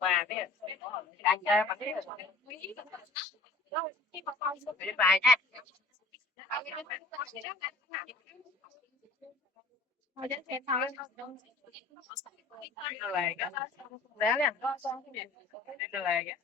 Và bây giờ anh chơi mà biết rồi bài nha. Colega. Dale. Colega.